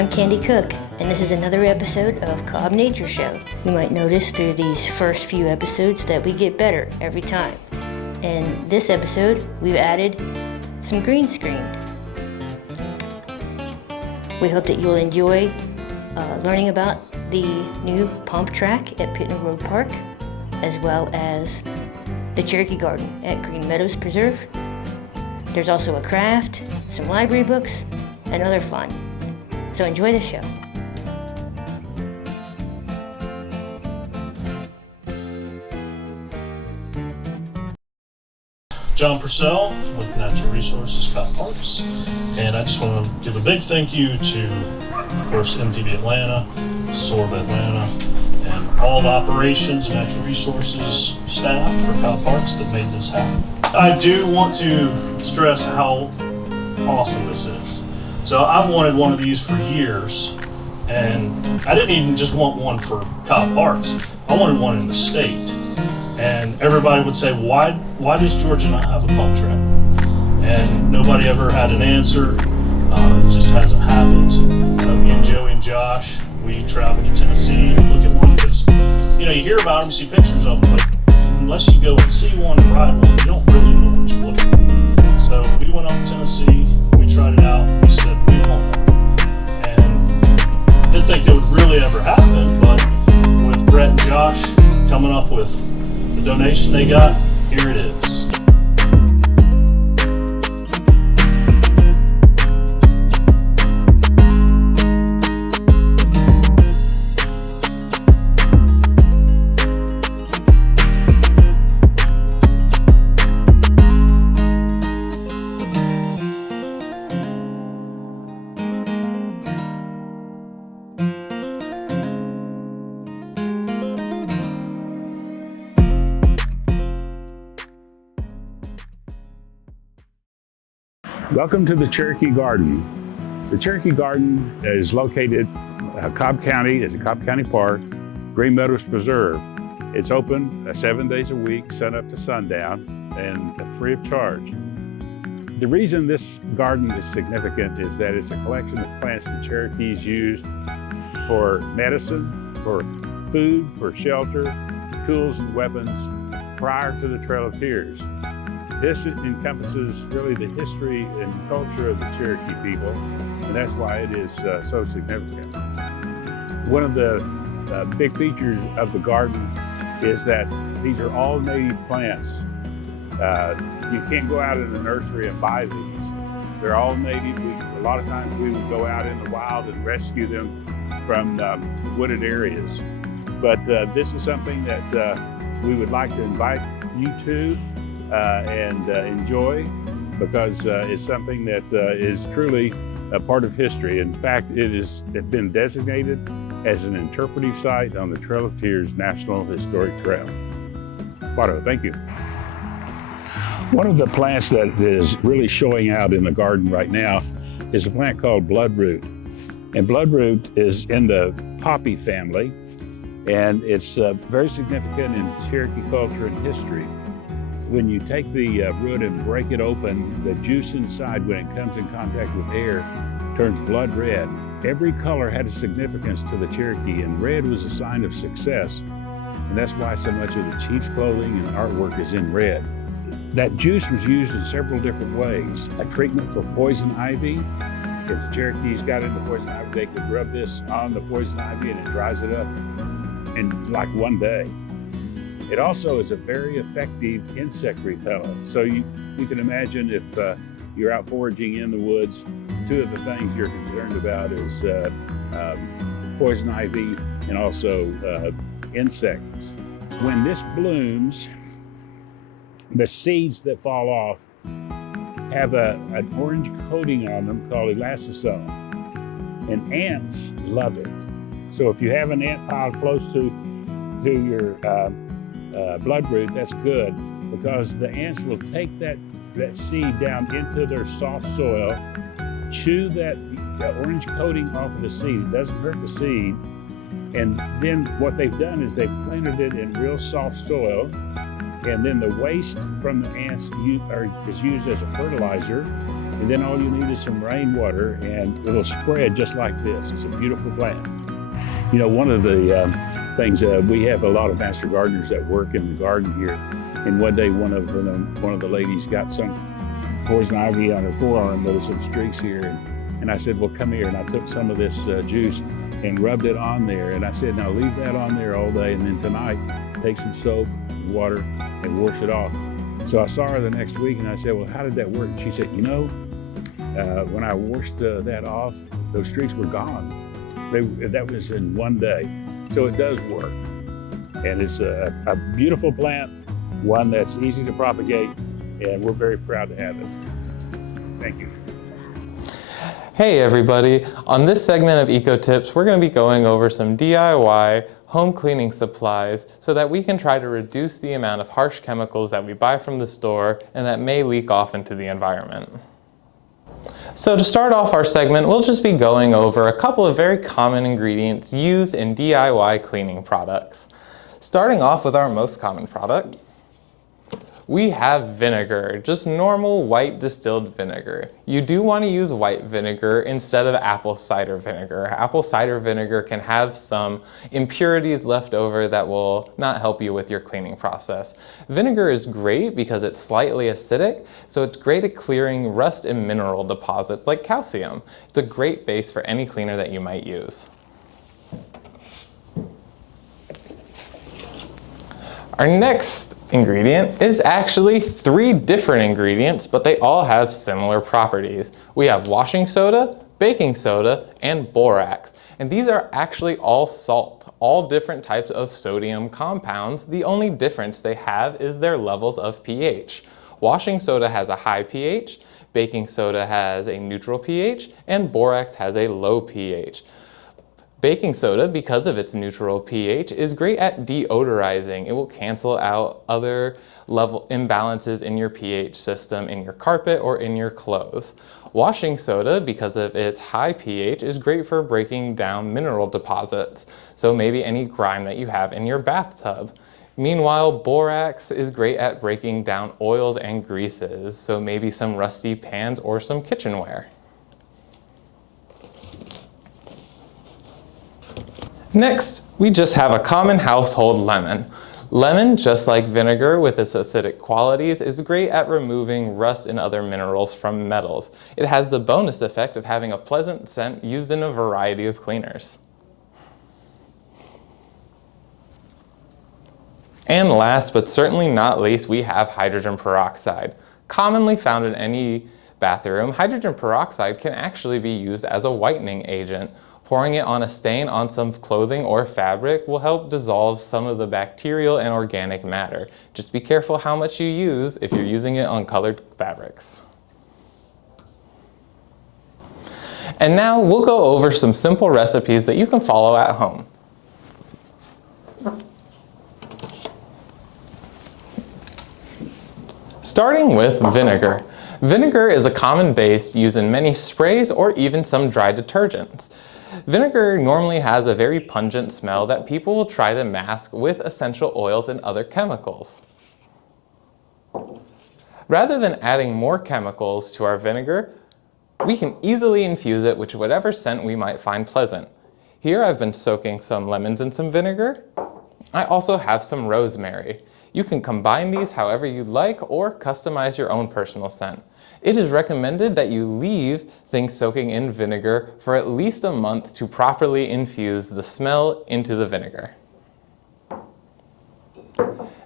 I'm Candy Cook, and this is another episode of Cobb Nature Show. You might notice through these first few episodes that we get better every time. And this episode, we've added some green screen. We hope that you'll enjoy learning about the new pump track at Pitney Road Park, as well as the Cherokee Garden at Green Meadows Preserve. There's also a craft, some library books, and other fun. So enjoy the show. John Purcell with Natural Resources, Cobb Parks, and I just want to give a big thank you to, of course, MTV Atlanta, SORB Atlanta, and all the operations and natural resources staff for Cobb Parks that made this happen. I do want to stress how awesome this is. So I've wanted one of these for years, and I didn't even just want one for Cobb Parks. I wanted one in the state. And everybody would say, why does Georgia not have a pump track? And nobody ever had an answer. It just hasn't happened. Me and Joey and Josh, we traveled to Tennessee to look at one because, you hear about them, you see pictures of them, but unless you go and see one and ride one, you don't really know what you're looking at. So we went up to Tennessee, we tried it out, we said we want one. And didn't think that would really ever happen, but with Brett and Josh coming up with the donation they got, here it is. Welcome to the Cherokee Garden. The Cherokee Garden is located in Cobb County, it's a Cobb County Park, Green Meadows Preserve. It's open 7 days a week, sun up to sundown, and free of charge. The reason this garden is significant is that it's a collection of plants the Cherokees used for medicine, for food, for shelter, tools and weapons prior to the Trail of Tears. This encompasses really the history and culture of the Cherokee people, and that's why it is so significant. One of the big features of the garden is that these are all native plants. You can't go out in the nursery and buy these. They're all native. A lot of times we would go out in the wild and rescue them from wooded areas. But this is something that we would like to invite you to and enjoy, because it's something that is truly a part of history. In fact, it's been designated as an interpretive site on the Trail of Tears National Historic Trail. Pato, thank you. One of the plants that is really showing out in the garden right now is a plant called bloodroot. And bloodroot is in the poppy family, and it's very significant in Cherokee culture and history. When you take the root and break it open, the juice inside, when it comes in contact with air, turns blood red. Every color had a significance to the Cherokee, and red was a sign of success. And that's why so much of the chief's clothing and artwork is in red. That juice was used in several different ways. A treatment for poison ivy. If the Cherokees got into poison ivy, they could rub this on the poison ivy and it dries it up in like one day. It also is a very effective insect repellent. So you can imagine if you're out foraging in the woods, two of the things you're concerned about is poison ivy and also insects. When this blooms, the seeds that fall off have an orange coating on them called elastisol, and ants love it. So if you have an ant pile close to your bloodroot, that's good, because the ants will take that seed down into their soft soil, chew that orange coating off of the seed. It doesn't hurt the seed. And then what they've done is they've planted it in real soft soil, and then the waste from the ants is used as a fertilizer, And then all you need is some rainwater and it'll spread just like this. It's a beautiful plant. You know, one of the things, we have a lot of master gardeners that work in the garden here. And one day one of the ladies got some poison ivy on her forearm, there was some streaks here. And I said, well, come here. And I took some of this juice and rubbed it on there. And I said, now leave that on there all day. And then tonight, take some soap, water, and wash it off. So I saw her the next week and I said, well, how did that work? And she said, you know, when I washed that off, those streaks were gone. That was in one day. So it does work. And it's a beautiful plant, one that's easy to propagate, and we're very proud to have it. Thank you. Hey everybody, on this segment of Eco Tips, we're going to be going over some DIY home cleaning supplies so that we can try to reduce the amount of harsh chemicals that we buy from the store and that may leak off into the environment. So to start off our segment, we'll just be going over a couple of very common ingredients used in DIY cleaning products. Starting off with our most common product, we have vinegar, just normal white distilled vinegar. You do want to use white vinegar instead of apple cider vinegar. Apple cider vinegar can have some impurities left over that will not help you with your cleaning process. Vinegar is great because it's slightly acidic, so it's great at clearing rust and mineral deposits like calcium. It's a great base for any cleaner that you might use. Our next ingredient is actually 3 different ingredients, but they all have similar properties. We have washing soda, baking soda, and borax. And these are actually all salt, all different types of sodium compounds. The only difference they have is their levels of pH. Washing soda has a high pH, baking soda has a neutral pH, and borax has a low pH. Baking soda, because of its neutral pH, is great at deodorizing. It will cancel out other level imbalances in your pH system in your carpet or in your clothes. Washing soda, because of its high pH, is great for breaking down mineral deposits, so maybe any grime that you have in your bathtub. Meanwhile, borax is great at breaking down oils and greases, so maybe some rusty pans or some kitchenware. Next, we just have a common household lemon. Lemon, just like vinegar with its acidic qualities, is great at removing rust and other minerals from metals. It has the bonus effect of having a pleasant scent used in a variety of cleaners. And last, but certainly not least, we have hydrogen peroxide. Commonly found in any bathroom, hydrogen peroxide can actually be used as a whitening agent. Pouring it on a stain on some clothing or fabric will help dissolve some of the bacterial and organic matter. Just be careful how much you use if you're using it on colored fabrics. And now we'll go over some simple recipes that you can follow at home. Starting with vinegar. Vinegar is a common base used in many sprays or even some dry detergents. Vinegar normally has a very pungent smell that people will try to mask with essential oils and other chemicals. Rather than adding more chemicals to our vinegar, we can easily infuse it with whatever scent we might find pleasant. Here I've been soaking some lemons in some vinegar. I also have some rosemary. You can combine these however you'd like or customize your own personal scent. It is recommended that you leave things soaking in vinegar for at least a month to properly infuse the smell into the vinegar.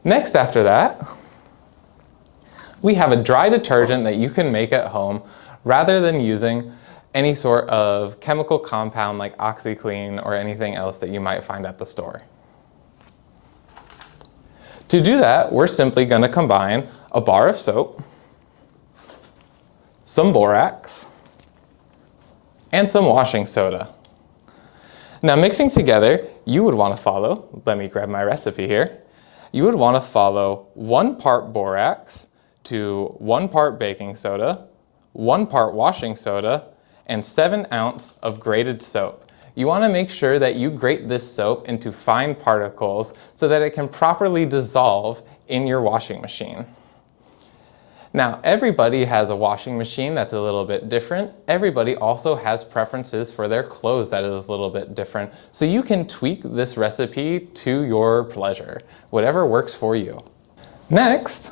Next after that, we have a dry detergent that you can make at home rather than using any sort of chemical compound like OxyClean or anything else that you might find at the store. To do that, we're simply going to combine a bar of soap, some borax, and some washing soda. Now mixing together, you would want to follow, let me grab my recipe here, you would want to follow 1 part borax to 1 part baking soda, 1 part washing soda, and 7 ounces of grated soap. You want to make sure that you grate this soap into fine particles so that it can properly dissolve in your washing machine. Now, everybody has a washing machine that's a little bit different. Everybody also has preferences for their clothes that is a little bit different. So you can tweak this recipe to your pleasure, whatever works for you. Next,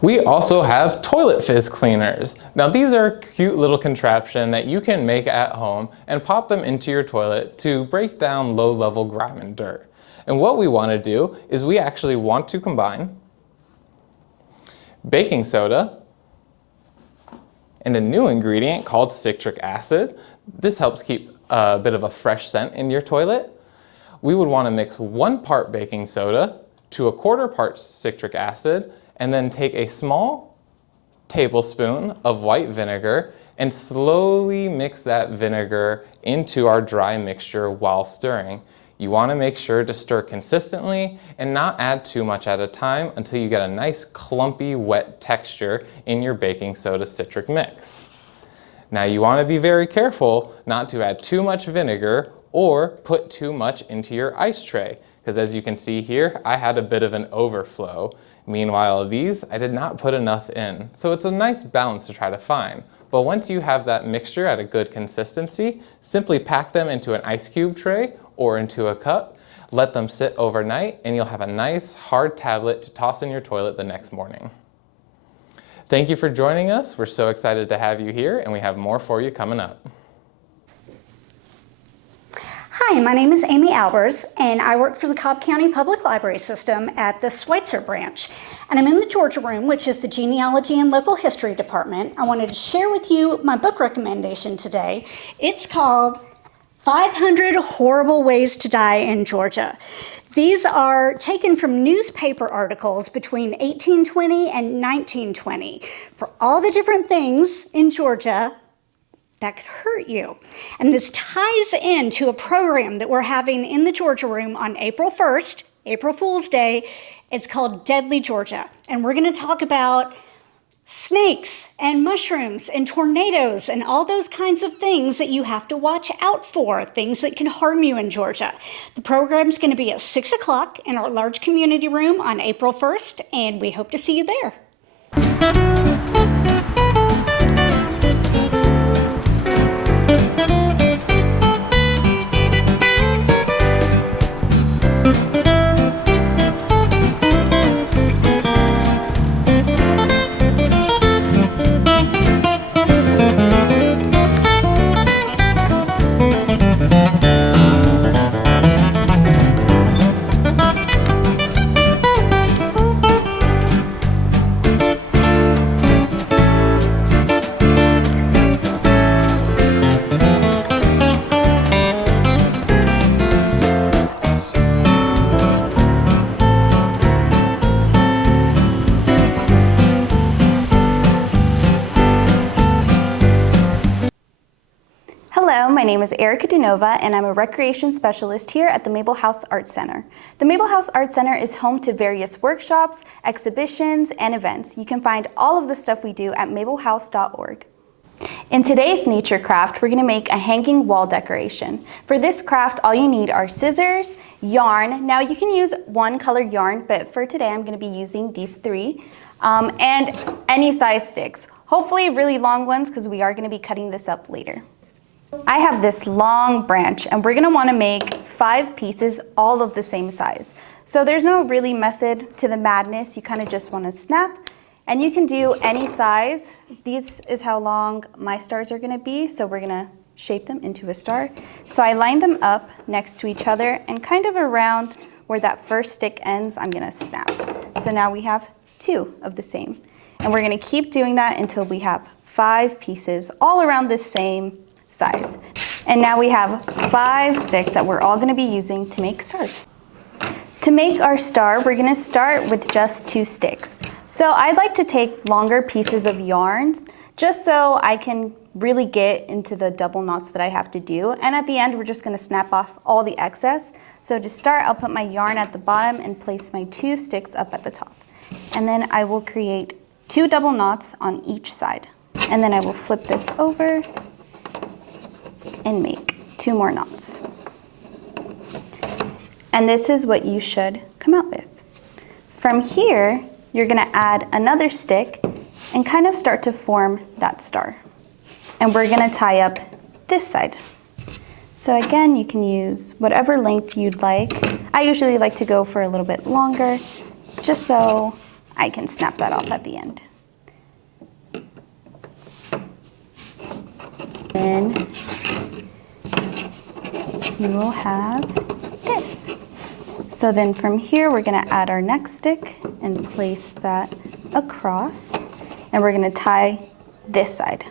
we also have toilet fizz cleaners. Now these are a cute little contraption that you can make at home and pop them into your toilet to break down low-level grime and dirt. And what we want to do is we actually want to combine baking soda and a new ingredient called citric acid. This helps keep a bit of a fresh scent in your toilet. We would want to mix 1 part baking soda to 1/4 part citric acid, and then take a small tablespoon of white vinegar and slowly mix that vinegar into our dry mixture while stirring. You want to make sure to stir consistently and not add too much at a time until you get a nice clumpy wet texture in your baking soda citric mix. Now you want to be very careful not to add too much vinegar or put too much into your ice tray, because as you can see here, I had a bit of an overflow. Meanwhile, these, I did not put enough in. So it's a nice balance to try to find. But once you have that mixture at a good consistency, simply pack them into an ice cube tray or into a cup, let them sit overnight, and you'll have a nice hard tablet to toss in your toilet the next morning. Thank you for joining us. We're so excited to have you here, and we have more for you coming up. Hi, my name is Amy Albers, and I work for the Cobb County Public Library System at the Schweitzer branch. And I'm in the Georgia room, which is the Genealogy and Local History Department. I wanted to share with you my book recommendation today. It's called 500 Horrible Ways to Die in Georgia. These are taken from newspaper articles between 1820 and 1920 for all the different things in Georgia that could hurt you. And this ties into a program that we're having in the Georgia room on April 1st, April Fool's Day. It's called Deadly Georgia. And we're going to talk about snakes and mushrooms and tornadoes and all those kinds of things that you have to watch out for, things that can harm you in Georgia. The program's going to be at 6 o'clock in our large community room on April 1st, and we hope to see you there. Hello, my name is Erica DeNova, and I'm a recreation specialist here at the Mabel House Art Center. The Mabel House Art Center is home to various workshops, exhibitions, and events. You can find all of the stuff we do at mabelhouse.org. In today's nature craft, we're going to make a hanging wall decoration. For this craft, all you need are scissors, yarn. Now you can use one color yarn, but for today I'm going to be using these 3, and any size sticks. Hopefully really long ones, because we are going to be cutting this up later. I have this long branch, and we're going to want to make 5 pieces all of the same size. So there's no really method to the madness. You kind of just want to snap, and you can do any size. This is how long my stars are going to be, so we're going to shape them into a star. So I line them up next to each other, and kind of around where that first stick ends, I'm going to snap. So now we have 2 of the same, and we're going to keep doing that until we have 5 pieces all around the same size. And now we have 5 sticks that we're all going to be using to make stars. To make our star, we're going to start with just 2 sticks. So I'd like to take longer pieces of yarn just so I can really get into the double knots that I have to do. And at the end, we're just going to snap off all the excess. So to start, I'll put my yarn at the bottom and place my 2 sticks up at the top. And then I will create 2 double knots on each side. And then I will flip this over and make 2 more knots. And this is what you should come out with. From here, you're gonna add another stick and kind of start to form that star. And we're gonna tie up this side. So again, you can use whatever length you'd like. I usually like to go for a little bit longer, just so I can snap that off at the end. Then you will have this. So then from here, we're gonna add our next stick and place that across, and we're gonna tie this side.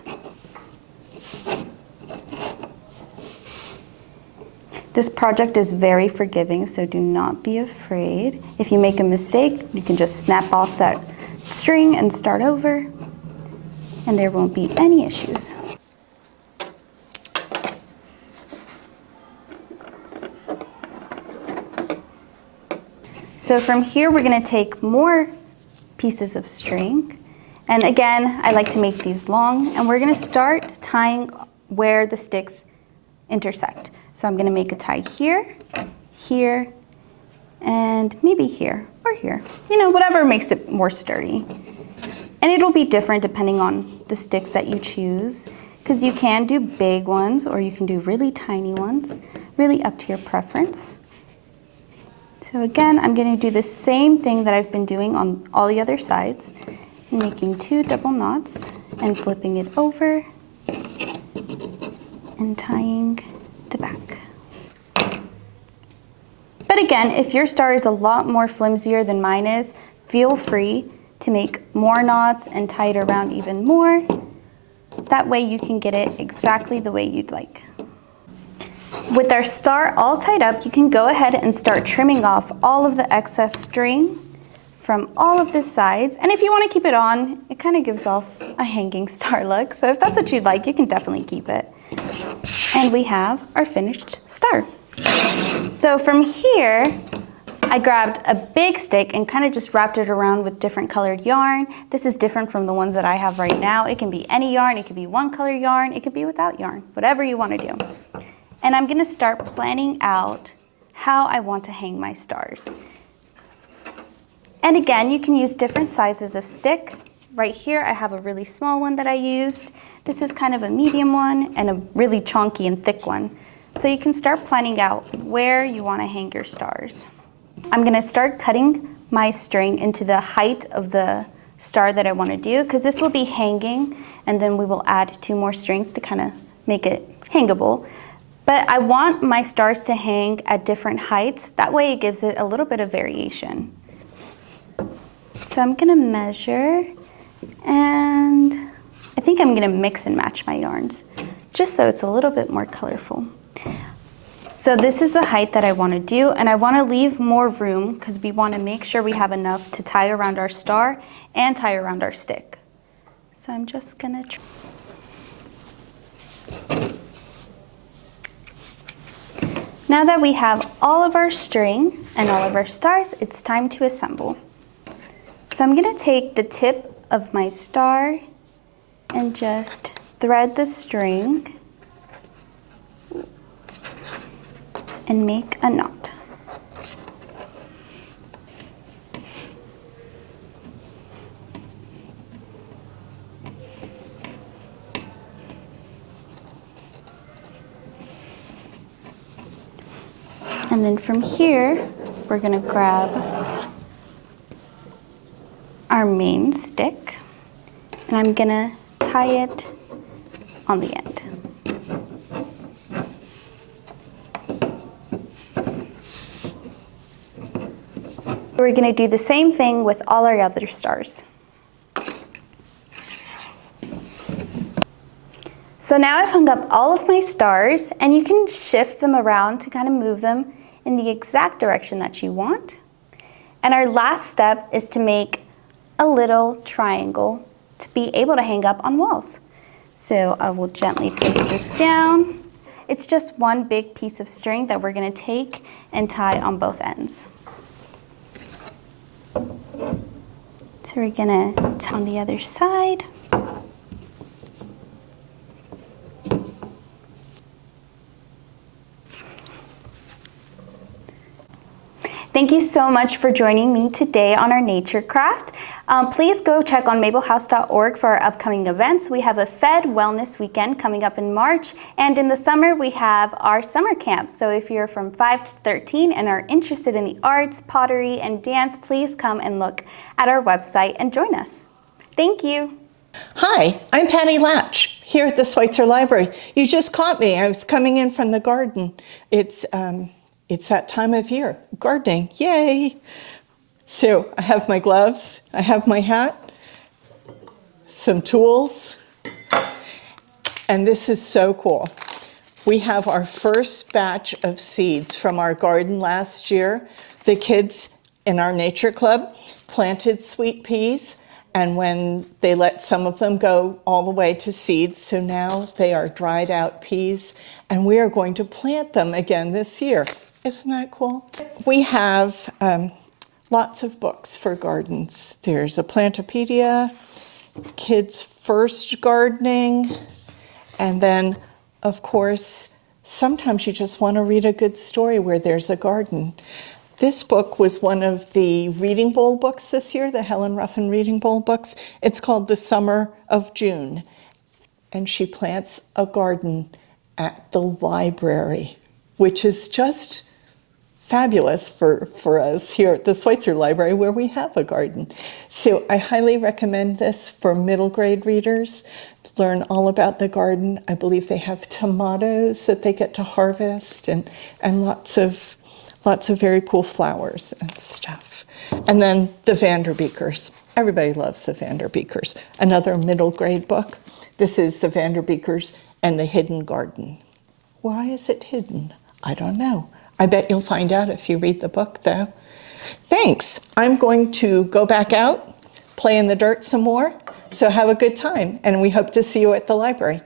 This project is very forgiving, so do not be afraid. If you make a mistake, you can just snap off that string and start over, and there won't be any issues. So from here, we're gonna take more pieces of string. And again, I like to make these long, and we're gonna start tying where the sticks intersect. So I'm gonna make a tie here, here, and maybe here or here. You know, whatever makes it more sturdy. And it'll be different depending on the sticks that you choose, because you can do big ones or you can do really tiny ones, really up to your preference. So again, I'm going to do the same thing that I've been doing on all the other sides, making 2 double knots and flipping it over and tying the back. But again, if your star is a lot more flimsier than mine is, feel free to make more knots and tie it around even more. That way you can get it exactly the way you'd like. With our star all tied up, you can go ahead and start trimming off all of the excess string from all of the sides. And if you want to keep it on, it kind of gives off a hanging star look. So if that's what you'd like, you can definitely keep it. And we have our finished star. So from here, I grabbed a big stick and kind of just wrapped it around with different colored yarn. This is different from the ones that I have right now. It can be any yarn, it could be one color yarn, it could be without yarn, whatever you want to do. And I'm gonna start planning out how I want to hang my stars. And again, you can use different sizes of stick. Right here, I have a really small one that I used. This is kind of a medium one and a really chunky and thick one. So you can start planning out where you want to hang your stars. I'm gonna start cutting my string into the height of the star that I want to do, because this will be hanging, and then we will add 2 more strings to kind of make it hangable. But I want my stars to hang at different heights. That way it gives it a little bit of variation. So I'm gonna measure, and I think I'm gonna mix and match my yarns, just so it's a little bit more colorful. So this is the height that I wanna do, and I wanna leave more room because we wanna make sure we have enough to tie around our star and tie around our stick. So I'm just gonna Now that we have all of our string and all of our stars, it's time to assemble. So I'm gonna take the tip of my star and just thread the string and make a knot. And then from here, we're gonna grab our main stick, and I'm gonna tie it on the end. We're gonna do the same thing with all our other stars. So now I've hung up all of my stars, and you can shift them around to kind of move them in the exact direction that you want. And our last step is to make a little triangle to be able to hang up on walls. So I will gently place this down. It's just one big piece of string that we're gonna take and tie on both ends. So we're gonna tie on the other side. Thank you so much for joining me today on our nature craft. Please go check on mabelhouse.org for our upcoming events. We have a Fed Wellness Weekend coming up in March, and in the summer we have our summer camp. So if you're from 5 to 13 and are interested in the arts, pottery, and dance, please come and look at our website and join us. Thank you. Hi, I'm Patty Latch here at the Schweitzer Library. You just caught me. I was coming in from the garden. It's that time of year, gardening, yay! So I have my gloves, I have my hat, some tools, and this is so cool. We have our first batch of seeds from our garden last year. The kids in our nature club planted sweet peas, and when they let some of them go all the way to seeds, so now they are dried out peas, and we are going to plant them again this year. Isn't that cool? We have lots of books for gardens. There's a Plantopedia, Kids First Gardening, and then, of course, sometimes you just want to read a good story where there's a garden. This book was one of the Reading Bowl books this year, the Helen Ruffin Reading Bowl books. It's called The Summer of June, and she plants a garden at the library, which is just fabulous for us here at the Schweitzer Library, where we have a garden. So I highly recommend this for middle grade readers to learn all about the garden. I believe they have tomatoes that they get to harvest, and lots of very cool flowers and stuff. And then the Vanderbeekers. Everybody loves the Vanderbeekers. Another middle grade book. This is the Vanderbeekers and the Hidden Garden. Why is it hidden? I don't know. I bet you'll find out if you read the book, though. Thanks. I'm going to go back out, play in the dirt some more. So have a good time, and we hope to see you at the library.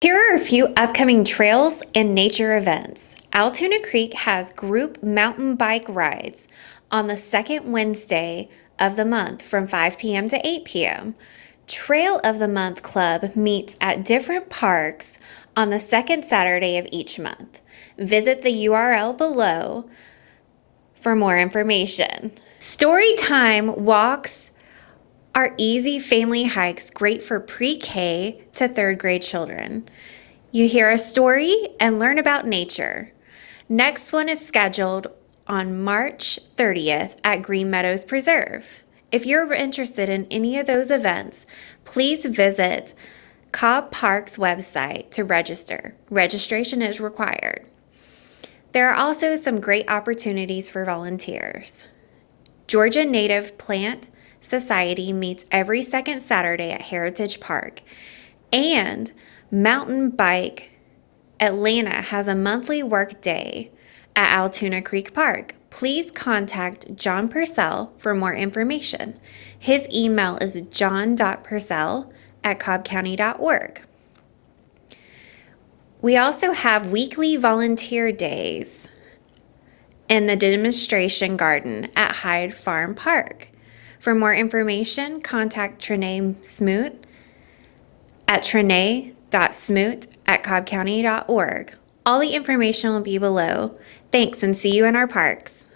Here are a few upcoming trails and nature events. Altoona Creek has group mountain bike rides on the second Wednesday of the month from 5 p.m. to 8 p.m. Trail of the Month Club meets at different parks on the second Saturday of each month. Visit the URL below for more information. Storytime walks are easy family hikes, great for pre-K to third grade children. You hear a story and learn about nature. Next one is scheduled on March 30th at Green Meadows Preserve. If you're interested in any of those events, please visit Cobb Park's website to register. Registration is required. There are also some great opportunities for volunteers. Georgia Native Plant Society meets every second Saturday at Heritage Park, and Mountain Bike Atlanta has a monthly work day at Altoona Creek Park. Please contact John Purcell for more information. His email is john.purcell@cobbcounty.org. We also have weekly volunteer days in the demonstration garden at Hyde Farm Park. For more information, contact Trinae Smoot at trinae.smoot@cobbcounty.org. All the information will be below. Thanks, and see you in our parks.